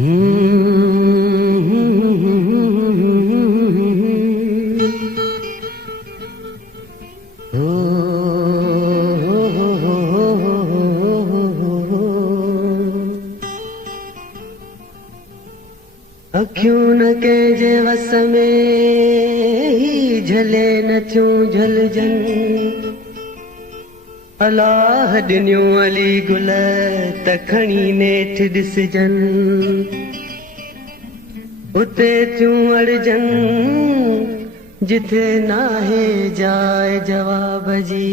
अखियूं न कंहिंजे वस में ही झले नथियूं झलजनि। अलाह ॾिनियूं अली गुल त खणी नेठि ॾिसजनि। उते थियूं अड़जनि जिथे नाहे जाइ जवाब जी।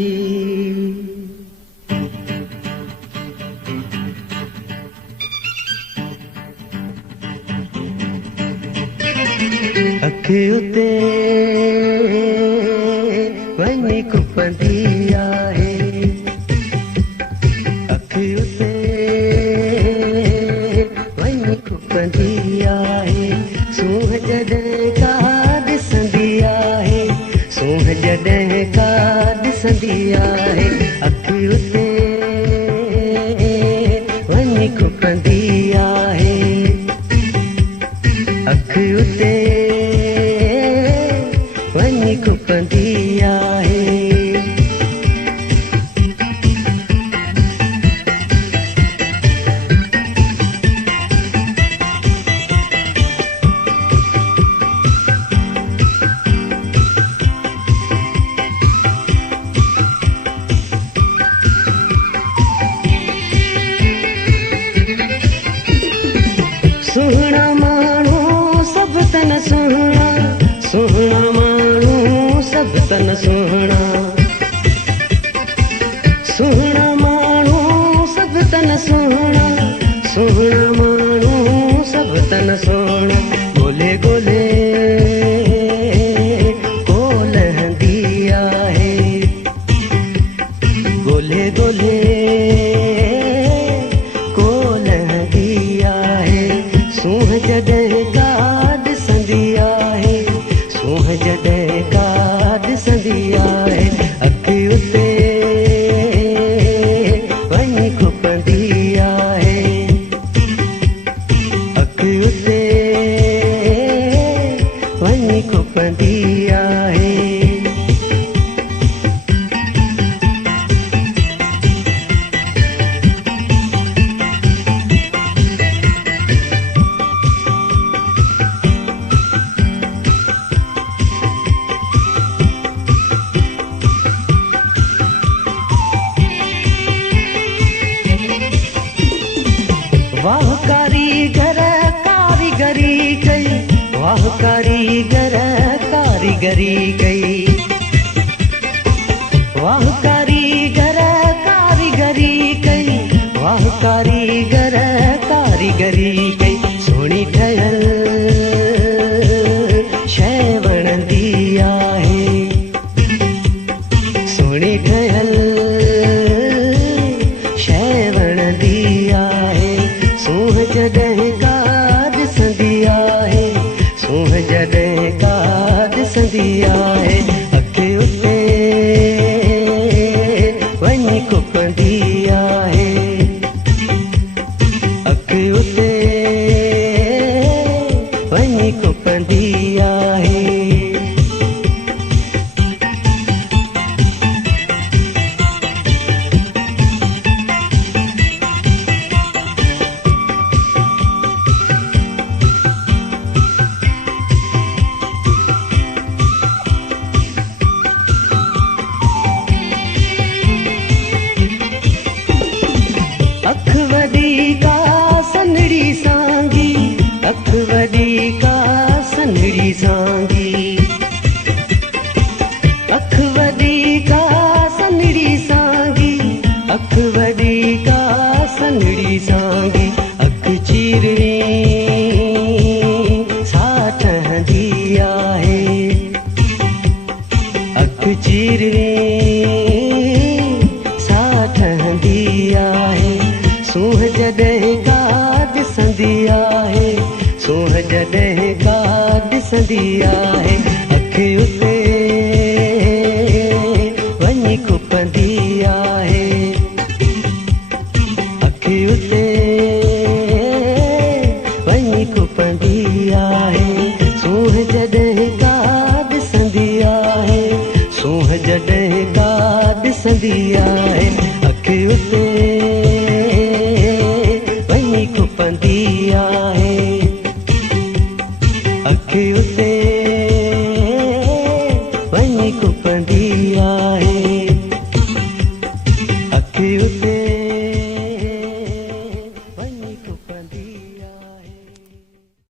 अखि उते वञी खुपंदी आहे। अखि उते वञी खुपंदी आहे। सूंह जॾहिं का ॾिसंदी आहे। सूंह जॾहिं का ॾिसंदी आहे। अखि उते वञी खुपंदी आहे। अखि उते वञी खुपंदी आहे। सुहिणा माण्हू सभु तन सुहिणा। सुहिणा माण्हू सभु तन सुहिणा। सुहिणा माण्हू सभु तन सुहिणा। सुहिणा माण्हू सभु तन सुहिणा। ॻोल्हे ॻोल्हे को लहंदी आहे। ॻोल्हे ॻोल्हे को लहंदी आहे। सूंह जॾहिं का ॾिसंदी आहे। सूंह जॾहिं का ॾिसंदी आहे। अखि उते वञी खुपंदी आहे। अखि उते वञी खुपंदी आहे। वाह कारीगर कारीगरी कई। वाह कारीगर कारीगरी कई। वाह कारीगर कारीगरी कई। वाह कारीगर कारीगरी कई। सोणी ठहियल शइ वणंदी आहे। सोणी ठहियल शइ वणंदी आहे। सूंह जॾहिं का ॾिसंदी आहे। सूंह जॾहिं का ॾिसंदी आहे। अखि उते वञी खुपंदी आहे। अखि उते वञी खुपंदी आहे। अख वॾी का सनड़ी सांगी। अख वॾी का सनड़ी सांगी। अख वॾी का सनड़ी सांगी। अख वॾी का सनड़ी सांगी। अख चीरणी सा ठहंदी आहे। अख चीरणी सा ठहंदी आहे। सूंह जॾहिं का ॾिसंदी आहे। सूंह जॾहिं का ॾिसंदी आहे। अखि उते वञी खुपंदी आहे। अखि उते वञी सूंह जॾहिं का ॾिसंदी आहे अखि उते वञी खुपंदी आहे अखि उते